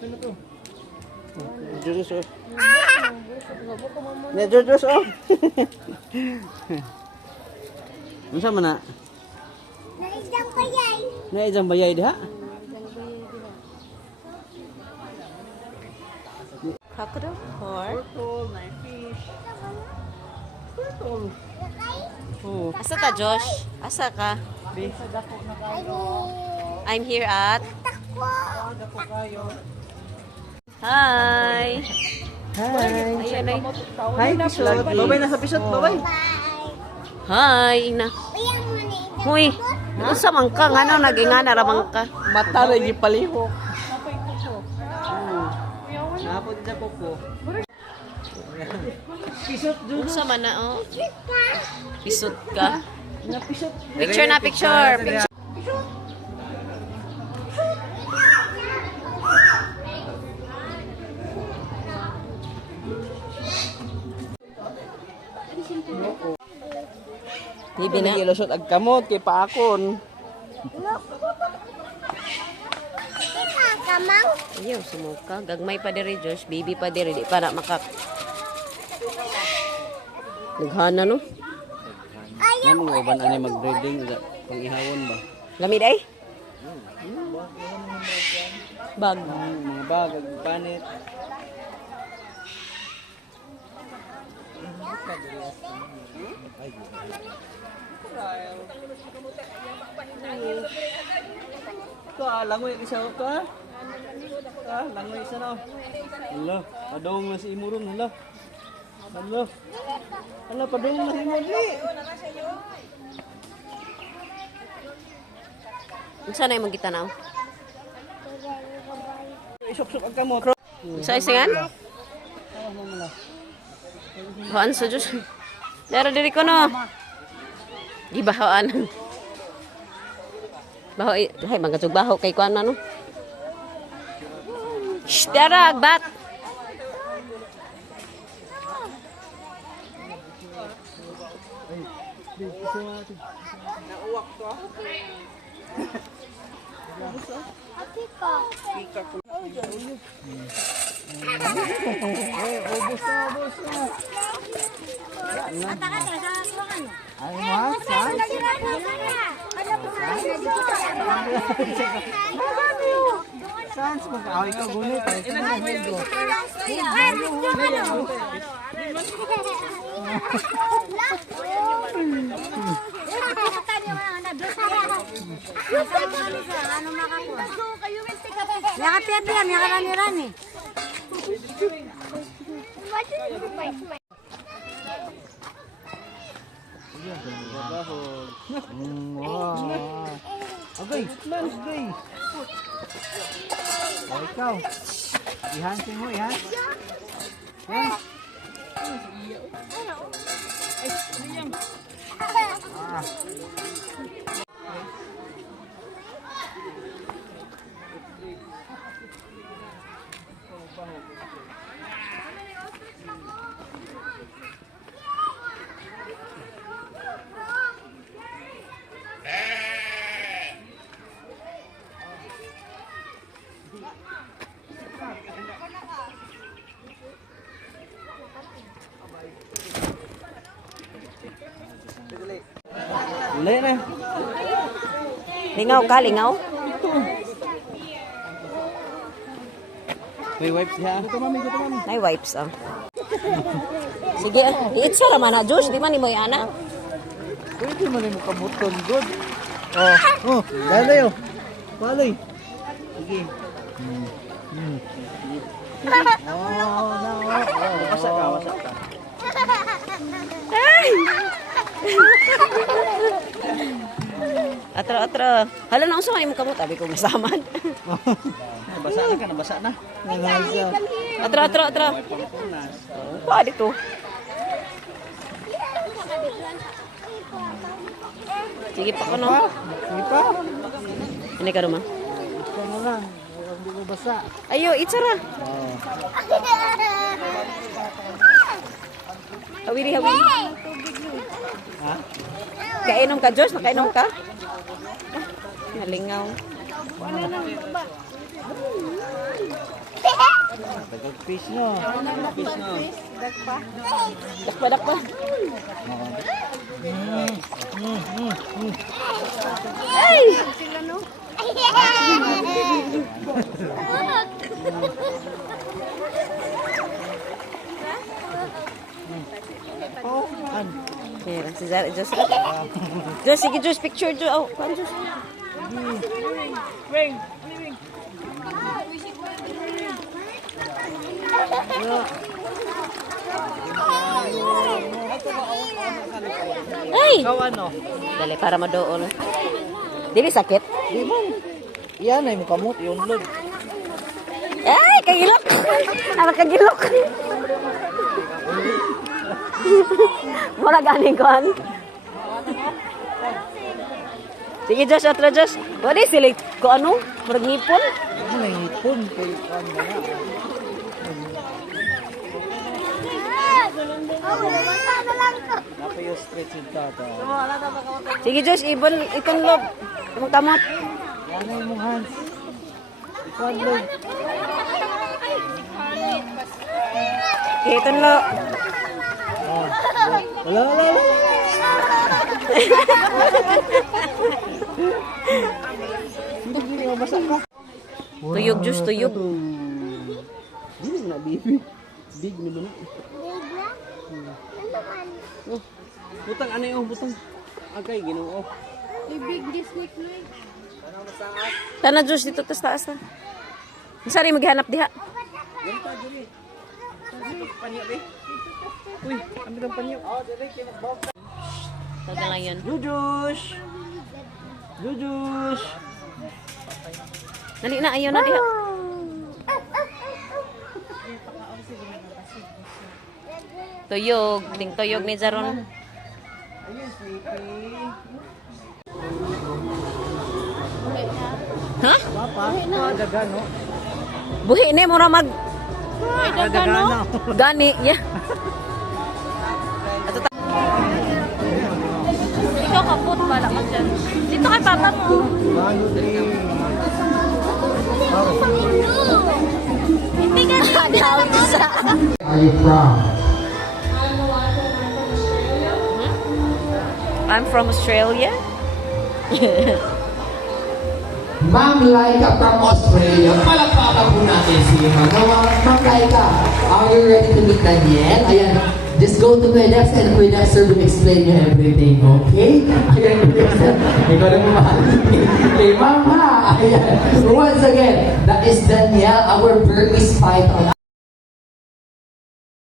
Ano to? Jujus oh. Ne jujus oh. Unsa man na? Naijang bayay diha. Crocodile? Or? Turtle, na fish. Turtle. Oh. Asa ka, Josh? Asa ka? Bisa dako na kayo. I'm here at... Dako kayo. Hi! Hi. Ayan ay. Hi, Pisot. Babay na sa Pisot, babay. Hi, ina. Huy, ano sa mangka? Nga na, nag-ingana ramang ka. Mata na gipalihok. Napod sa koko. Pisot dun. Ano sa man na, oh? Pisot ka. Na pisot. Picture na, picture. Picture. Bibi na. Gilusot ag kamot kay paakon. Ayaw, sumuka. Gagmay pa diri, Josh. Baby pa diri. Di pa na makak... Naghana, no? Ano mo uban ani mag-breeding pang ihawon ba? Lamid ay? Bag. Mga bag ag panit. Ito langoy isa to langoy isa na. Hello, padong na si Imuron, hello. Hello. Hello, padong na si Imuron. Unsa na imong gitanaw? Isok-sok ang kamot. Sa isingan? Bawaan sa Diyos. Dara diri ko no. Di bahawaan. Bahaw, ay, magkatug bahaw kay kuan na no. Shh, dara, bat. Nauwak to. Ubos na. Ay, what? Saan? Mag-away ka gunit. Yakap-yakap, yakarani-rani. Wow. Agay, plans day. Oh, ikaw. Ihansin mo, ihan. Yan. Ah. Lali na. Lingaw ka, lingaw. May wipes siya. Ito mami. Nay wipes ah. Sige, i-itsa raman na, Josh. Di man ni mo yana. Pwede mo rin kabuton, good. Oh, lalayo. Paloy. Sige. Wasak ka. Atra. Hala na unsa man imong kamot, abi ko masaman. Nabasa na. Atra. Pa dito. Sige pa kono. Sige pa. Ini ka rumah. Ito na lang. Hindi ko basa. Ayo, itsara. Hawiri. Ha? Kainom ka, Josh? Nakainom ka? Nalingaw. Dagang fish no. Fish no. Dakpa. Ay! Kaya si Zara, Diyos. Diyos, sige Diyos, picture Diyos. Oh, kuhan Diyos. Ay! Ikaw ano? Dali, para madool. Dili sakit? Di man. Yan ay mukamot, yung blood. Ay, kagilok! Ano kagilok? Mura ganing kuhan. Sige Diyos, otro Diyos. Wala sila ko ano? Murag ngipon? Ano yung hipon? Kaya ano na. Napay yung stretch yung tata. Sige Diyos, ibon itunlog. Imong kamot. Yan ay mong hands. Ikaw blood. Okay, itunlog. Wala. Hindi mo basa ka. Tuyog Diyos, tuyog. Hindi na bibi. Big ni mo na. Oh, butang ano yung butang? Agay, ginoo. Big district na eh. Tana Diyos dito tas taas na. Sari maghanap diha. Ganta, Juli. Panyo, be. Uy, ambil ang panyo. Taga lang yun. Jujus! Jujus! Dali na, ayaw na diha. Tuyog, ting tuyog ni Zaron. Ayun, sweetie. Ha? Papa, daga, no? Buhi ni, mura mag Daga, no? gani. Yeah. Ikaw kaput pala ka dyan. Dito kay papa mo. Hindi ka isa. Are you from? I'm from Australia. Ma'am Laika from Australia. Palakpakan po natin si Ma'am Laika. Are you ready to meet Daniel? Ayan. Just go to Quedex and Quedex sir will explain you everything. Okay? Ayan, Quedex. Ikaw na mo Okay, Ma'am ha. Ayan. Once again, that is Daniel, our Burmese python.